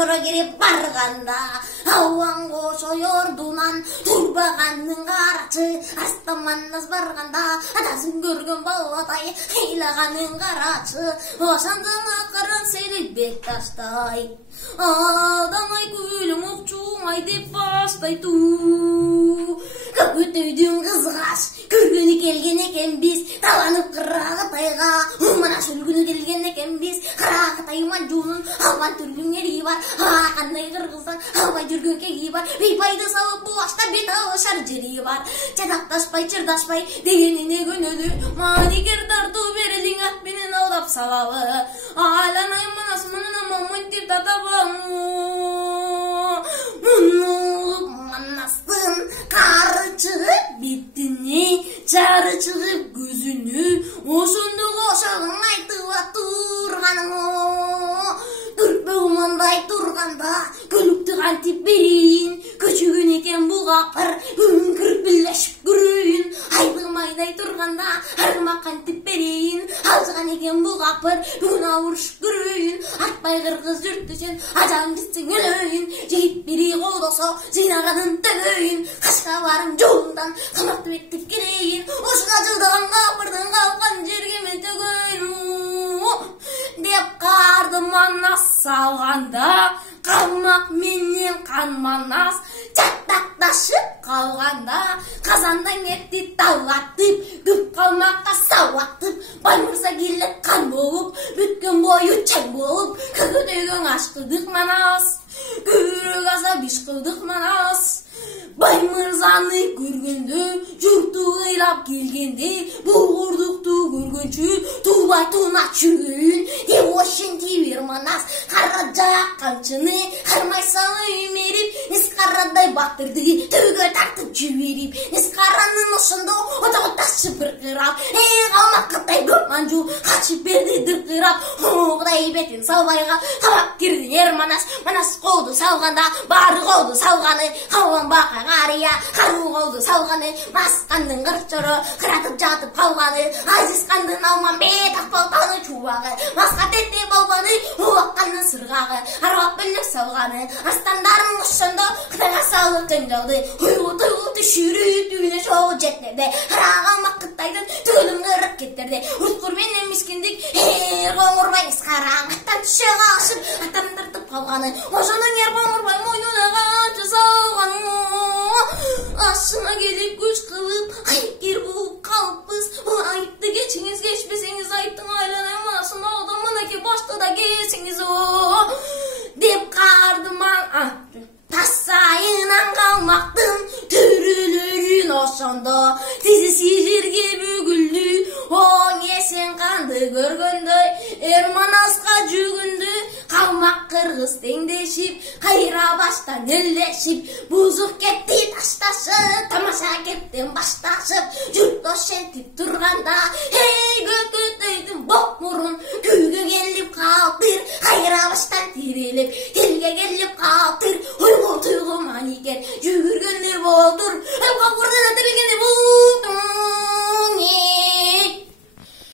чора кереп барганда ауан кошоёрдунан турбаганның карачы астаманнас барганда атасын көргөн баладай ыйлаганын карачы ошондон акырын сейилбек таштай адамай күлүң окчуңай деп баштайту көкөтөйдүн кызгаш көргөнү келген экенбиз таланып кырагы тайга мына сүлгүнү келген экенбиз кырагы тай манжуунун алган түргүңери бар кандай кыргыздан албай жүргөн кеги бар бейпайды салып булашта бет алышар жери бар жадакташпай чырдашпай дегенине көнөлү маникер тартуу берилиң ат менен алдап салалы айланай манас мына момонтип татабаму манастын кары чыгып бетине жары чыгып көзүнө ошондо кошогуң айтып турганың үрпөгүмандай турганда көлүктү кантип берейин көчөгөн экен бул капыр күрпүлдешип күрөйүн айдыгым айдай турганда аргымак кантип берейин алжыган экен бул капыр бүгүн ауырушуп күрөйүн артпай кыргыз журттусун ажалым жетсең өлөйүн жигит бири колдосо жыйнаганын төгөйүн кашкабарым жолундан камактып эттип келейин ушуга жылдаган капырдын калган жерге мен төгөйүн деп карды манас салганда камак менен кан манас чаттакташып калганда казандан кетти талатып көп калмакка сабаттып баймырса келет кан болуп бүткөн бою чаң болуп көкөтөйгөн аш кылдык манас күрөк азап иш кылдык манас баймырзаны көргөндө журту ыйлап келгенде булгурдукту көргөнчү туубай тунат жүргөйүн деп ошентип бир манас кара жак камчыны кармай салып мерип эскарадай батырды төбөгө тартып жиберип эскаранын ошондо отого ташып быркырап калмактай көп манжу качып берди дыркырап кудай бетин салбайга кабап кирди эр манас колду салганда баары колду салганы калган бака карыя каруу колду салганы маскандын кырчору кыратып жатып калганы азизкандын алмамбет акбалтаны чубагы маска тетте болбону убаккандын сыргагы арбак белек салганы астандарым ошондо кытайга салып жаңжалды уйгу туйгу түшүрүп түбүнө чогуу жеттерди караган макыттайдын түгөлүм кырып кеттерди урткур менен мискиндик коңурбай эскарам аттан түшө калышып атам тартып калганы ошондон коңурбай мойнуна камчы салган ашына келип күч кылып айыпкер болуп калыппыз айыпты кечиңиз кечпесеңиз айыптың айланай манасын алды мынакей башты да кесиңиз деп кардыман тасайынан калмактын төрөлөрүн ошондо тизиси жерге бүгүлдү оң эсен канды көргөндөй эр манаска жүгүндү калмак кыргыз теңдешип кайра баштан элдешип бузуп кетти ташташып тамаша кептен башташып журт ошентип турганда көкөтөйдүн бок мурун күйгө келип калтыр кайра баштан тирелеп элге келип калтыр уйгу туйгу маникен жүгүргөндөй болуп